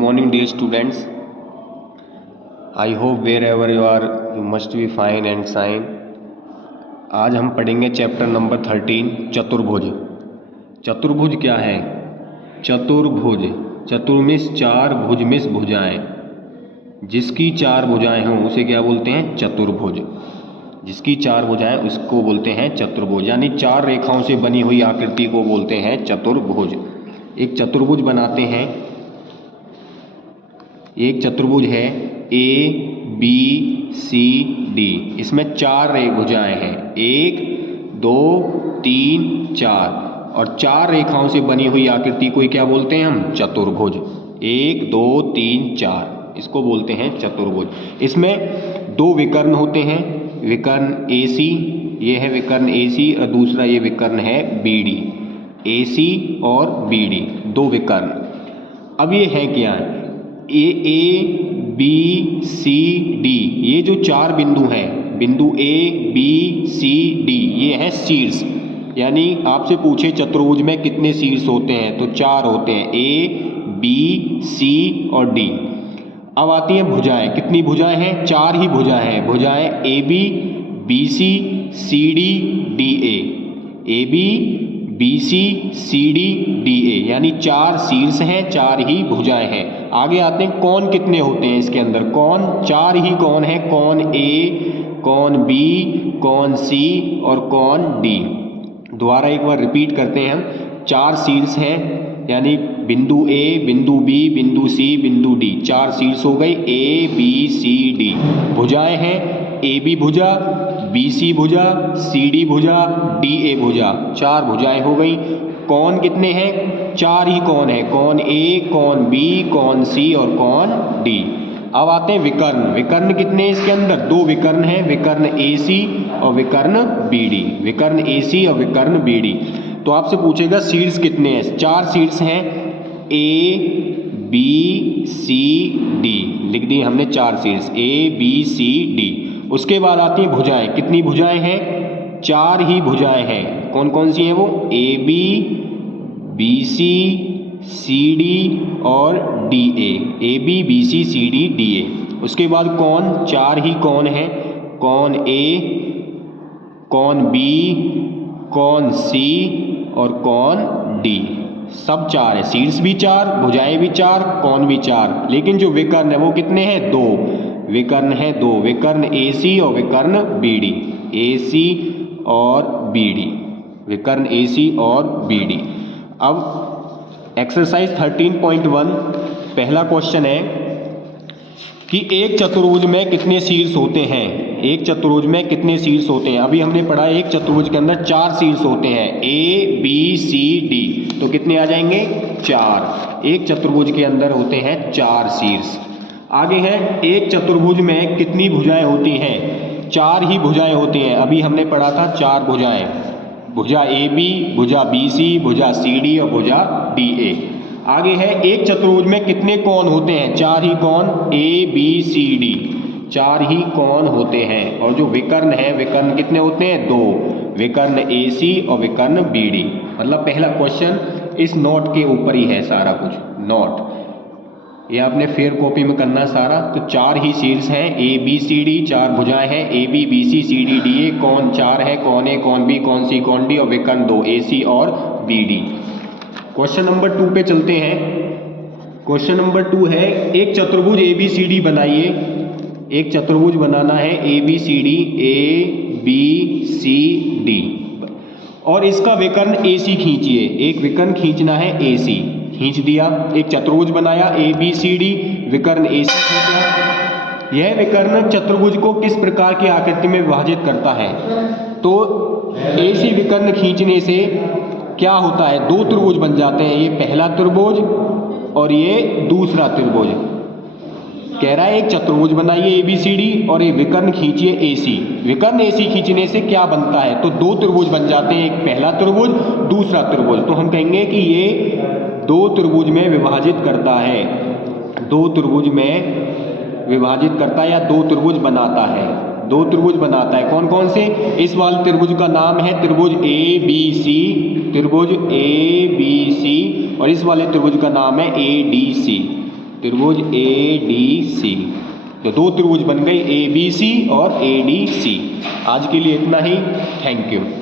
morning dear students. I hope wherever you are you must be fine and fine. आज हम पढ़ेंगे chapter number 13 चतुर्भुज। चतुर्भुज क्या है? चतुर्भुज चतुर्मिश चार भुजमिश भुजाएं, जिसकी चार भुजाएं हों उसे क्या बोलते हैं? चतुर्भुज। जिसकी चार भुजाएं उसको बोलते हैं चतुर्भुज, यानी चार रेखाओं से बनी हुई आकृति को बोलते हैं चतुर्भुज। एक चतुर्भुज बनाते हैं। एक चतुर्भुज है A B C D, इसमें चार भुजाएं हैं, 1 2 3 4, और चार रेखाओं से बनी हुई आकृति को क्या बोलते हैं हम? चतुर्भुज। 1 2 3 4, इसको बोलते हैं चतुर्भुज। इसमें दो विकर्ण होते हैं, विकर्ण AC, ये है विकर्ण AC, और दूसरा ये विकर्ण है BD। AC और BD दो विकर्ण। अब ये है क्या? A B C D, ये जो चार बिंदु हैं, बिंदु A B C D, ये है शीर्ष। यानी आपसे पूछे चतुर्भुज में कितने शीर्ष होते हैं तो चार होते हैं, A B C और D। अब आती हैं भुजाएं। कितनी भुजाएं हैं? चार ही भुजाएं हैं। भुजाएं AB BC CD DA, AB BC CD DA, यानी चार शीर्ष हैं, चार ही भुजाएं हैं। आगे आते हैं कौन कितने होते हैं इसके अंदर? कौन चार ही कौन है, कौन A, कौन B, कौन C और कौन D। दोबारा एक बार रिपीट करते हैं हम। चार शीर्ष हैं, यानी बिंदु A, बिंदु B, बिंदु C, बिंदु D, चार शीर्ष हो गई, A B C D। भुजाएं हैं AB भुजा, BC भुजा, CD भुजा, DA भुजा, चार भुजाएं हो गई। कौन कितने हैं? चार ही कौन है, कौन A, कौन B, कौन C और कौन D। अब आते हैं विकर्ण। विकर्ण कितने हैं इसके अंदर? दो विकर्ण हैं, विकर्ण AC और विकर्ण BD। विकर्ण AC और विकर्ण BD। तो आपसे पूछेगा शीर्ष कितने हैं? चार शीर्ष हैं, A B C D, लिख दिए हमने चार शीर्ष, A B C D। उसके बाद आती हैं भुजाएं। कितनी भुजाएं हैं? चार ही भुजाएं हैं। कौन कौन सी हैं वो? AB BC CD और DA, AB BC CD DA। उसके बाद कौन? चार ही कौन है, कौन A, कौन B, कौन C और कौन D। सब चार है, शीर्ष भी चार, भुजाएं भी चार, कौन भी चार। लेकिन जो विकर्ण है वो कितने हैं? दो विकर्ण है, दो विकर्ण AC और विकर्ण BD। AC और BD, विकर्ण AC और BD। अब एक्सरसाइज 13.1 पहला क्वेश्चन है कि एक चतुर्भुज में कितने शीर्ष होते हैं? एक चतुर्भुज में कितने शीर्ष होते हैं? अभी हमने पढ़ा एक चतुर्भुज के अंदर चार शीर्ष होते हैं, A B C D, तो कितने आ जाएंगे? चार। एक चतुर्भुज के अंदर होते हैं चार शीर्ष। आगे है एक चतुर्भुज में कितनी भुजाएं होती हैं? चार ही भुजाएं होती हैं। अभी हमने पढ़ा था चार भुजाएं, भुजा AB, भुजा BC, भुजा CD और भुजा DA। आगे है एक चतुर्भुज में कितने कोण होते हैं? चार ही कोण, A B C D, चार ही कोण होते हैं। और जो विकर्ण है, विकर्ण कितने होते हैं? दो, विकर्ण AC और विकर्ण BD। मतलब पहला क्वेश्चन इस नोट के ऊपर ही है सारा कुछ, नोट ये आपने फेयर कॉपी में करना सारा। तो चार ही शीर्ष हैं, A B C D, चार भुजाएं हैं, AB BC CD DA। कौन चार है, कौन A, कौन B, कौन C, कौन D, और विकर्ण दो, AC और BD। क्वेश्चन नंबर 2 पे चलते हैं। क्वेश्चन नंबर 2 है एक चतुर्भुज ABCD बनाइए। एक चतुर्भुज बनाना है ABCD, A B C D, और इसका विकर्ण AC खींचिए। एक विकर्ण खींचना है AC, खींच दिया। एक चतुर्भुज बनाया ABCD, विकर्ण AC खींचा। यह विकर्ण चतुर्भुज को किस प्रकार की आकृति में विभाजित करता है? तो AC विकर्ण खींचने से क्या होता है? दो त्रिभुज बन जाते हैं, ये पहला त्रिभुज और ये दूसरा त्रिभुज। कह रहा है एक चतुर्भुज बनाइए ABCD और ये विकर्ण खींचिए AC। विकर्ण AC खींचने से क्या बनता है? तो दो त्रिभुज बन जाते हैं, एक पहला त्रिभुज, दूसरा त्रिभुज। तो हम कहेंगे कि ये दो त्रिभुज में विभाजित करता है, दो त्रिभुज में विभाजित करता है या दो त्रिभुज बनाता है। दो त्रिभुज बनाता है, कौन कौन से? इस वाले त्रिभुज का नाम है त्रिभुज ABC, त्रिभुज ABC, और इस वाले त्रिभुज का नाम है ADC। त्रिभुज ADC। तो दो त्रिभुज बन गए ABC और ADC। आज के लिए इतना ही। Thank you.